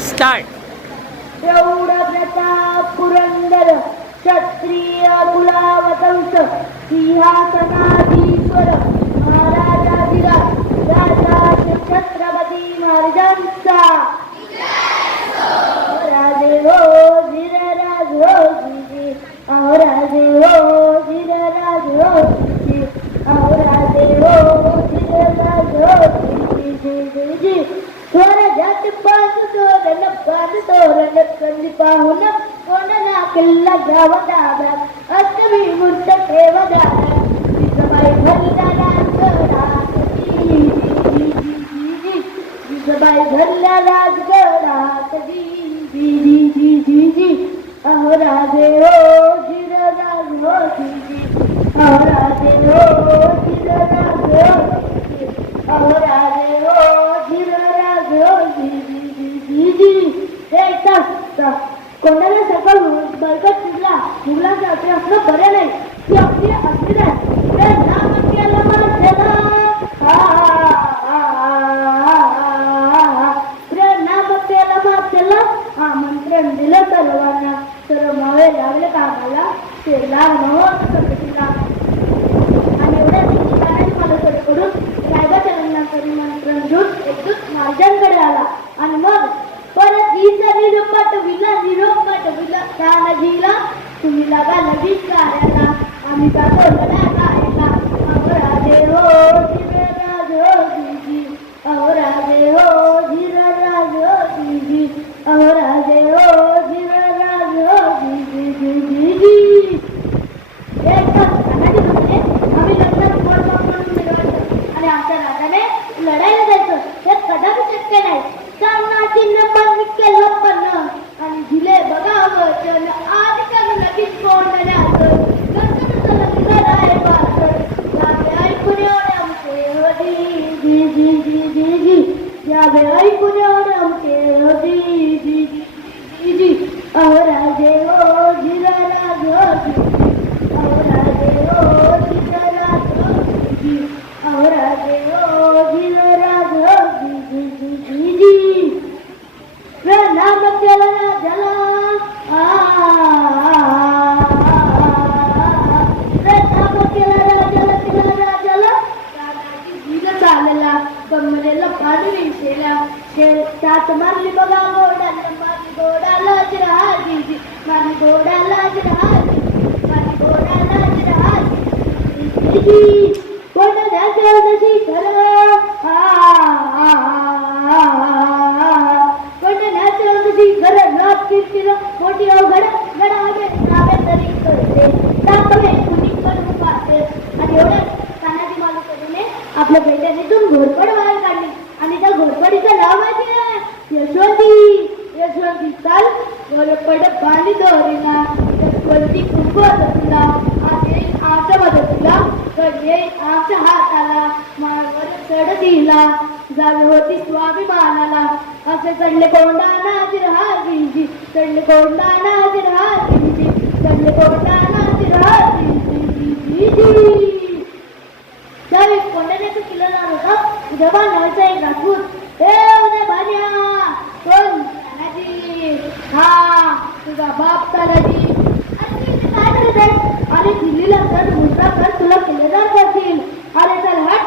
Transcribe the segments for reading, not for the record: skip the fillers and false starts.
Start एवढा प्रताप पुरंदर क्षत्रिय कुलावतंस सिंहासनाधीश्वर महाराजाधिराज राजाचे छत्रपती महाराजांचा राजे हो धीरराज हो जी अहो राजे हो धीरराज हो जी अहो राजे हो धीरराज हो जी स्वराज्यात तोरण कंदी पाहून कोणाला किल्ला घ्यावा दारात अष्टमी मूर्त ठेवा दारात जिजाबाई भरल्या राजगडात जिजाबाई भरल्या राजगडात जी अहो राजे हो धीरराज हो जी अहो राजे हो धीरराज हो अहो राजे हो धीरराज हो जी कोणाला सकल बळकट फुगला फुगला ते असलं बरं नाही ती आपली असली नाही नाम केलं माझ्याला नाम केलं माझ्याला आमंत्रण दिलं सर्वांना सर्वावे लागले कामाला ते लागणं सकटीला आणि एवढ्या ठिकाणी मला कडून रायबाच्या करी मंत्रण घेऊन एकजूट महाराजांकडे आला आणि मग परत निरोप पाठविला तानाजीला तुम्ही लागा लगेच कार्याला आम्ही जातो गायला अहो राजे हो धीरराज हो जी अहो राजे हो धीरराज हो जी अहो राजे हो धीरराज हो जी तानाजी म्हणे आम्ही लग्नात गोड वापरून मिळवायचं आणि आमच्या राजाने लढायला जायचं हे कदापि शक्य नाही केलं पण आणि दिले बघा वचन आज कर लगीच कोंडण्याचं ऐकून ऐकून अहो राजे हो धीरराज हो अहो राजे हो धीरराज हो अहो राजे हो धीरराज हो नाम केलं राजाला नाम केलं राजाला चालला कमरेला फाडी विसेला त्यात मारली बघा गोडाला माझी गोडाला राजी माझी गोडाला राजी माझी गोडाला राजी कोण नशी खरं मोठी अवघड गडावे नावे तरी करते दाखवे कुणी करून पाहते आणि एवढ्या तानाजी मालुसरीने आपल्या बैठकीतून घोरपड बाहेर काढली आणि त्या घोरपडीचं नाव माहिती आहे यशवंती चाल घोरपड बांधी दोरीला यशवंती कुंकवत तुला आज येईल आमच्या मदतीला तर येईल आमच्या हाताला माळवर चढ दिला जावे होती स्वाभिमानाला असे चढले कोंडाना जिरहाजी चढले कोंडाना जिरहाजी चढले कोंडाना जिरहाजी त्यावेळी कोंडाण्याचं किल्लादार होता उद्याबा नावाचा एक राजपूत उद्या भान्या कोण तानाजी हा तुझा बाप तानाजी काय करत आहे अरे दिल्लीला तर मुद्रा कर तुला किल्लेदार करतील अरे चल हट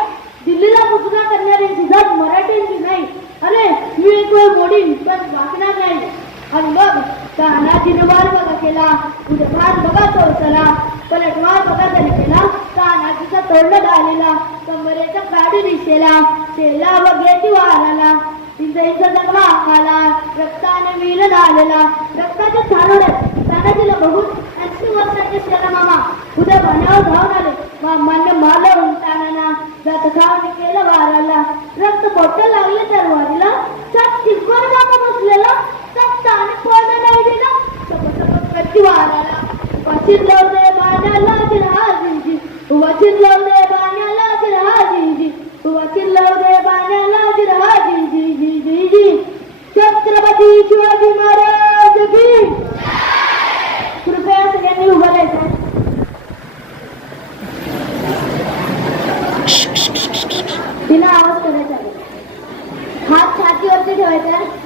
दिल्लीला मुद्रा करणाऱ्यांची जात मराठ्यांची नाही अरे मी एक वेळ मोडीन पण वागणार नाही आणि मग तानाजीनं वार बघा केला उद्या बघा चौचला पलटवार बघा त्याने केला तानाजीचा तोंड आलेला कमरेचा काढी दिसेला शेला बघ्याची वाराला इंद्राचा जगवा आला रक्ताने विलन आलेला रक्ताच्या थारोड्यात तानाजीला बघून 80 वर्षाचे शेला मामा उद्या भाण्यावर धावून आले मामाने मारलं तानाना जात खावणी केलं वाराला रक्त पोट लागले तर वारीला सात शिकवर मामा बसलेला सत्ता आणि पळणं नाही दिला सपसप कच्ची वाराला वाचित लावले बाण्याला जिरहाजी वाचित लावले बाण्याला जिरहाजी वाचित लावले बाण्याला जिरहाजी छत्रपती शिवाजी महाराज की कृपया सगळ्यांनी उभं राहायचं तिला आवाज करायचा हात छातीवरती ठेवायचं.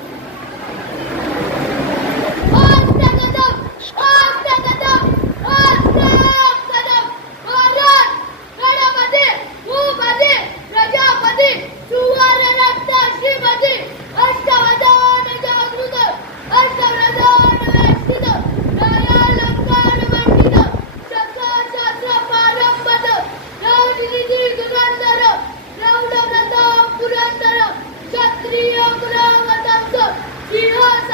क्षत्रिय कुलवंश सिंह